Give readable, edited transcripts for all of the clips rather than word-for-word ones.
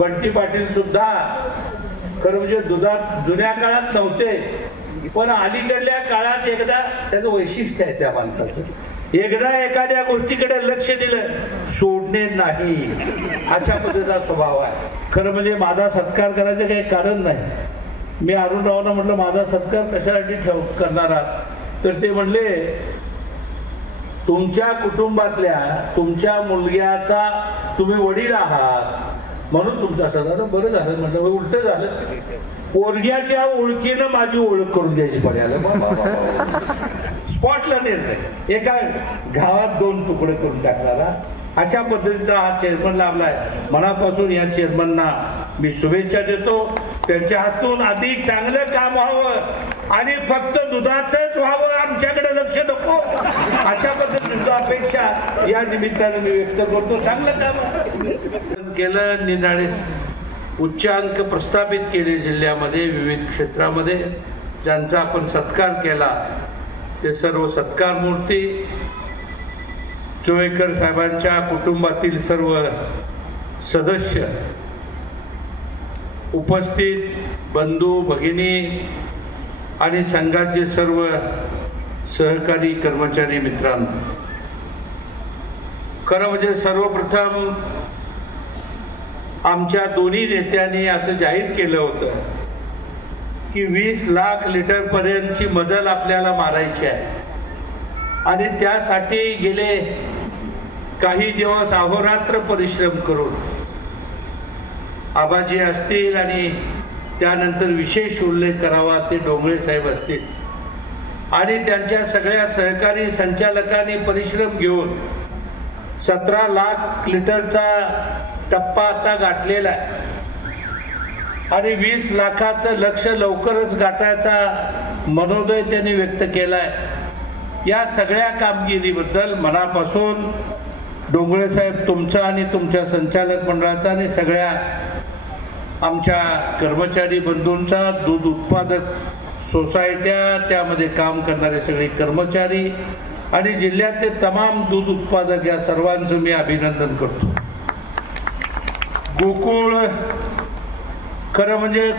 बंटी पाटील सुद्धा खरं म्हणजे दुधात जुन्या काळात नव्हते, पण अलीकडल्या काळात एकदा त्याचं वैशिष्ट्य आहे त्या माणसाचं, एकदा एखाद्या गोष्टीकडे लक्ष दिलं सोडणे नाही, अशा पद्धतीचा स्वभाव आहे. खरं म्हणजे माझा सत्कार करायचं काही कारण नाही. मी अरुणरावांना म्हटलं माझा सत्कार कशासाठी करणार आहात, तर ते म्हणले तुमच्या कुटुंबातल्या तुमच्या मुलग्याचा तुम्ही वडील आहात म्हणून तुमचा सत्कार. बरं झालं म्हटलं, उलट झालं, पोरग्याच्या ओळखीनं माझी ओळख करून द्यायची पडायला. स्पॉटला निर्णय, एका गावात 2 तुकडे करून टाकणारा अशा पद्धतीचा हा चेअरमन लाभलाय. मनापासून या चेअरमनना मी शुभेच्छा देतो. त्यांच्या हातून अधिक चांगलं काम व्हावं आणि फक्त दुधाचंच व्हावं, आमच्याकडे लक्ष नको, अशा पद्धतीची अपेक्षा या निमित्ताने मी व्यक्त करतो. चांगलं काम केलं. निनाळे उच्चांक प्रस्थापित केले जिल्ह्यामध्ये विविध क्षेत्रामध्ये. ज्यांचा आपण सत्कार केला ते सर्व सत्कार मूर्ती, चोळेकर साहेबांच्या कुटुंबातील सर्व सदस्य, उपस्थित बंधू भगिनी आणि संघाचे सर्व सहकारी कर्मचारी मित्रांनो, खरं म्हणजे सर्वप्रथम आमच्या दोन्ही नेत्यांनी असं जाहीर केलं होतं की 20 लाख लिटर पर्यंतची मजल आपल्याला मारायची आहे आणि त्यासाठी गेले काही दिवस अहोरात्र परिश्रम करून आबाजी असतील आणि त्यानंतर विशेष उल्लेख करावा ते डोंगळे साहेब असतील आणि त्यांच्या सगळ्या सहकारी संचालकांनी परिश्रम घेऊन 17 लाख लिटरचा टप्पा आता गाठलेला आहे आणि 20 लाखाचं लक्ष्य लवकरच गाठायचा मनोदय त्यांनी व्यक्त केलाय. या सगळ्या कामगिरीबद्दल मनापासून डोंगळे साहेब तुमचा आणि तुमच्या संचालक मंडळाचा आणि सगळ्या आमच्या कर्मचारी बंधूंचा, दूध उत्पादक सोसायट्या, त्यामध्ये काम करणारे सगळे कर्मचारी आणि जिल्ह्यातले तमाम दूध उत्पादक या सर्वांचं मी अभिनंदन करतो. गोकुळ खरं म्हणजे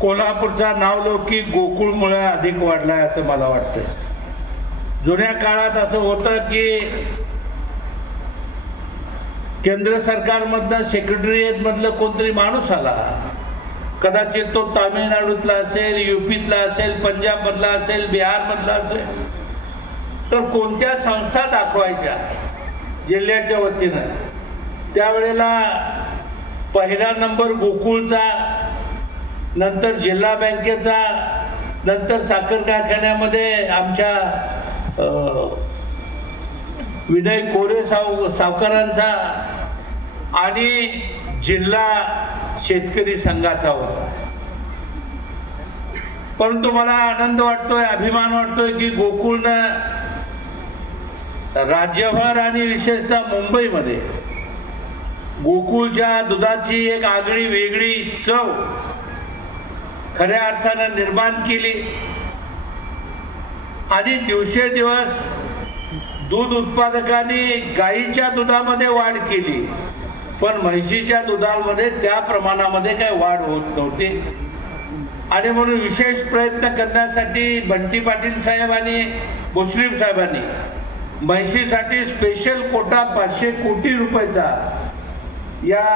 कोल्हापूरचा नावलौकिक गोकुळमुळे अधिक वाढलाय असं मला वाटतं. जुन्या काळात असं होतं की केंद्र सरकारमधनं सेक्रेटरिएट मधलं कोणतरी माणूस आला, कदाचित तो तामिळनाडूतला असेल, यूपीतला असेल, पंजाब मधला असेल, बिहार मधला असेल, तर कोणत्या संस्था दाखवायच्या जिल्ह्याच्या वतीनं. त्यावेळेला पहिला नंबर गोकुळचा, नंतर जिल्हा बँकेचा, नंतर साखर कारखान्यामध्ये आमच्या विनय कोरे सावकारांचा आणि जिल्हा शेतकरी संघाचा होता. परंतु मला आनंद वाटतोय, अभिमान वाटतोय की गोकुळनं राज्यभर आणि विशेषतः मुंबईमध्ये गोकुळच्या दुधाची एक आगळी वेगळी चव खऱ्या अर्थानं निर्माण केली आणि दिवसेंदिवस दूध उत्पादकांनी गाईच्या दुधामध्ये वाढ केली, पण म्हैशीच्या दुधामध्ये त्या प्रमाणामध्ये काही वाढ होत नव्हती. आणि म्हणून विशेष प्रयत्न करण्यासाठी बंटी पाटील साहेब आणि मुस्लिम साहेबांनी म्हैशीसाठी स्पेशल कोटा 500 कोटी रुपयाचा या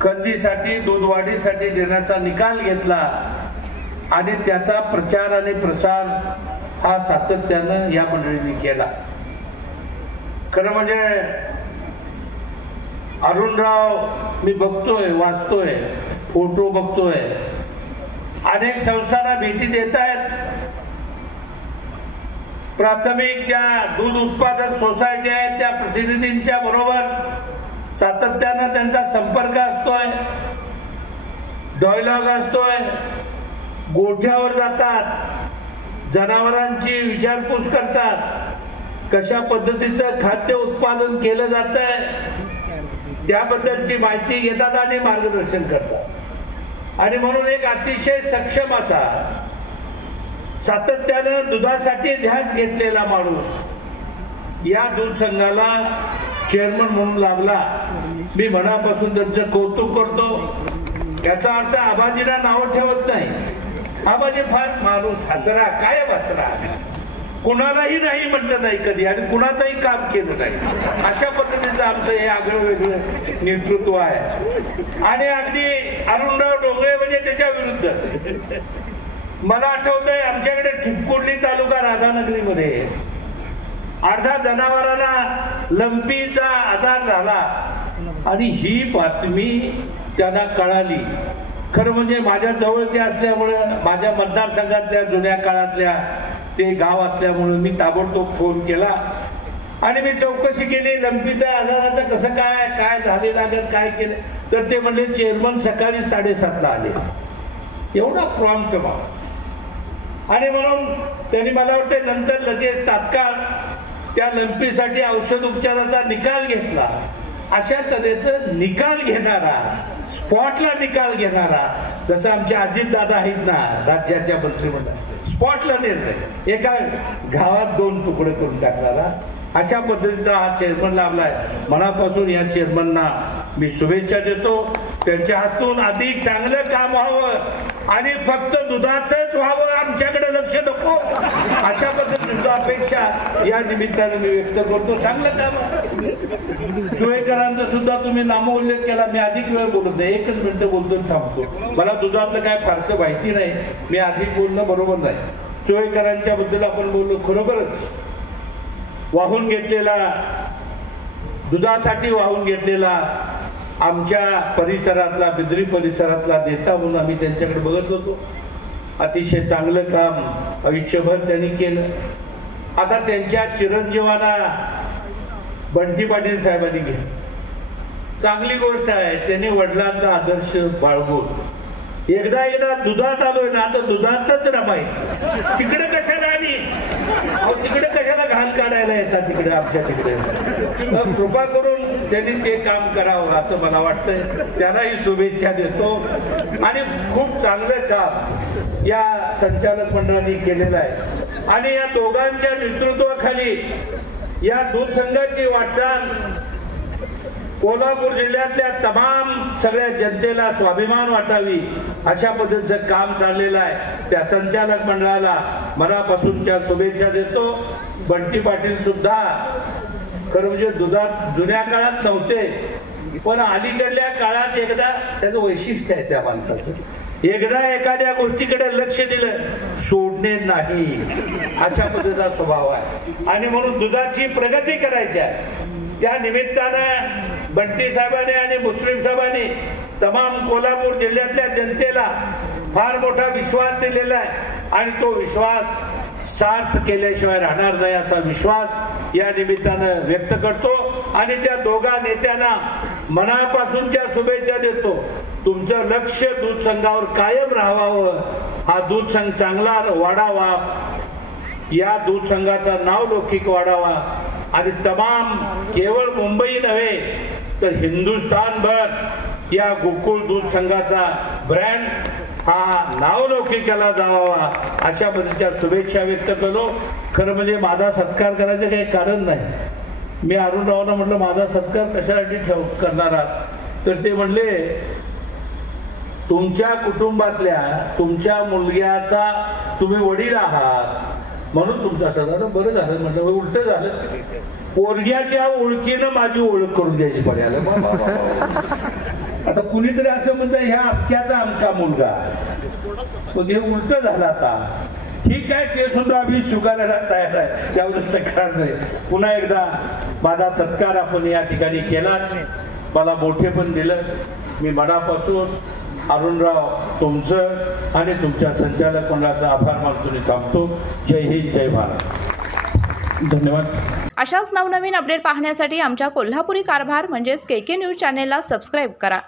खरेदीसाठी, दूध वाढीसाठी देण्याचा निकाल घेतला आणि त्याचा प्रचार आणि प्रसार हा सातत्यानं या मंडळींनी केला. खरं म्हणजे अरुणराव मी बघतोय, वाचतोय, फोटो बघतोय, अनेक संस्थांना भेटी देत आहेत. प्राथमिक ज्या दूध उत्पादक सोसायटी आहेत त्या प्रतिनिधींच्या बरोबर सातत्यानं त्यांचा संपर्क असतोय, डायलॉग असतोय. गोठ्यावर जातात, जनावरांची विचारपूस करतात, कशा पद्धतीचं खाद्य उत्पादन केलं जातंय त्याबद्दलची माहिती घेतात आणि मार्गदर्शन करतात. आणि म्हणून एक अतिशय सक्षम असा सातत्यानं दुधासाठी ध्यास घेतलेला माणूस या दूध संघाला चेअरमन म्हणून लाभला, मी मनापासून त्यांचं कौतुक करतो. याचा अर्थ आबाजीला नाव ठेवत नाही. आबाजी फार माणूस हसरा, कायम हसरा, कुणालाही नाही म्हटलं नाही कधी आणि कुणाचंही काम केलं नाही. अशा पद्धतीचं आमचं हे आगळं वेगळं नेतृत्व आहे. आणि अगदी अरुणराव डोंगरे म्हणजे त्याच्या विरुद्ध. मला आठवतंय आमच्याकडे ठिपकुर्ली तालुका राधानगरीमध्ये अर्धा जनावरांना लंपीचा आजार झाला आणि ही बातमी त्यांना कळाली. खरं म्हणजे माझ्या जवळ ते असल्यामुळं, माझ्या मतदारसंघातल्या जुन्या काळातल्या ते गाव असल्यामुळं मी ताबडतोब फोन केला आणि मी चौकशी केली. लंपीचा आजाराचं कसं काय, काय झालेलं आहे, काय केलं. तर ते म्हणले चेअरमन सकाळी 7:30ला आले. एवढा प्रॉम्प्ट माणूस. आणि म्हणून त्यांनी मला वाटतं नंतर लगेच तात्काळ त्या लंपीसाठी औषध उपचाराचा निकाल घेतला. अशा तऱ्हेचं निकाल घेणारा, स्पॉटला निकाल घेणारा, जसं आमचे अजितदादा आहेत ना राज्याच्या मंत्रिमंडळात, स्पॉटला निर्णय, एका गावात 2 तुकडे करून टाकणारा, अशा पद्धतीचा हा चेअरमन लाभलाय. मनापासून या चेअरमनना मी शुभेच्छा देतो. त्यांच्या हातून अधिक चांगलं काम व्हावं आणि फक्त दुधाचंच व्हावं, आमच्याकडे लक्ष नको, अशा पद्धतीची अपेक्षा या निमित्ताने मी व्यक्त करतो. चांगलं काम. सुवेकरांचा सुद्धा तुम्ही नामोल्लेख केला. मी अधिक वेळ बोलत नाही, 1 मिनिट बोलतो थांबतो. मला दुधातलं काय फारसं माहिती नाही, मी अधिक बोलणं बरोबर नाही. सुवेकरांच्या बद्दल आपण बोललो, खरोखरच वाहून घेतलेला, दुधासाठी वाहून घेतलेला आमच्या परिसरातला, बिद्री परिसरातला नेता म्हणून आम्ही त्यांच्याकडे बघत होतो. अतिशय चांगलं काम आयुष्यभर त्यांनी केलं. आता त्यांच्या चिरंजीवांना बंटी पाटील साहेबांनी घेतलं. चांगली गोष्ट आहे, त्यांनी वडिलांचा आदर्श बाळगून एकदा दुधात आलोय ना, आता दुधातच रमायचं. तिकडे कशाला आली, तिकडे कशाला घाण काढायला येतात तिकडे, आमच्या तिकडे. कृपा करून त्यांनी ते काम करावं असं मला वाटतंय. त्यालाही शुभेच्छा देतो. आणि खूप चांगलं काम या संचालक मंडळाने केलेलं आहे. आणि या दोघांच्या नेतृत्वाखाली या दूध संघाची वाटचाल कोल्हापूर जिल्ह्यातल्या तमाम सगळ्या जनतेला स्वाभिमान वाटावी अशा पद्धतीचं काम चाललेलं आहे. त्या संचालक मंडळाला मनापासूनच्या शुभेच्छा देतो. बंटी पाटील सुद्धा खरं म्हणजे दुधात जुन्या काळात नव्हते, पण अलीकडल्या काळात एकदा त्याचं वैशिष्ट्य आहे त्या माणसाचं, एकदा एखाद्या गोष्टीकडे लक्ष दिलं सोडणे नाही, अशा पद्धतीचा स्वभाव आहे. आणि म्हणून दुधाची प्रगती करायची आहे. त्या निमित्तानं बंटी साहेबांनी आणि मुस्लिम साहेबांनी तमाम कोल्हापूर जिल्ह्यातल्या जनतेला फार मोठा विश्वास दिलेला आहे आणि तो विश्वास सार्थ केल्याशिवाय राहणार नाही असा विश्वास या निमित्तानं व्यक्त करतो. आणि त्या दोघा नेत्यांना मनापासूनच्या शुभेच्छा देतो. तुमचं लक्ष दूध संघावर कायम राहावं, हा दूध संघ चांगला वाढावा, या दूध संघाचं नाव लौकिक वाढावा आणि तमाम केवळ मुंबई नव्हे तर हिंदुस्थानभर या गोकुळ दूध संघाचा ब्रँड हा नावलौकिकाला जावावा अशा पद्धतीच्या शुभेच्छा व्यक्त करतो. खरं म्हणजे माझा सत्कार करायचं काही कारण नाही. मी अरुणरावांना म्हटलं माझा सत्कार कशासाठी करणार आहात, तर ते म्हणले तुमच्या कुटुंबातल्या तुमच्या मुलग्याचा तुम्ही वडील आहात म्हणून तुमचा सगळं बरं झालं. म्हटलं उलट झालं, पोरग्याच्या ओळखीनं माझी ओळख करून द्यायची पडायला. आता कुणीतरी असं म्हणतं ह्या अमक्याचा अमका मुलगा, पण हे उलट झालं. आता ठीक आहे, ते सुद्धा आम्ही स्वीकारायला तयार आहे, त्यावर तक्रार नाही. पुन्हा एकदा माझा सत्कार आपण या ठिकाणी केला, मला मोठे पण दिलं. मी मनापासून अरुणराव तुमचं आणि तुमच्या संचालक मंडळाचा आभार मानतो थांबतो. जय हिंद, जय भारत. धन्यवाद. अशाच नवनवीन अपडेट पाहण्यासाठी आमच्या कोल्हापुरी कारभार म्हणजेच KK न्यूज चॅनेलला सबस्क्राईब करा.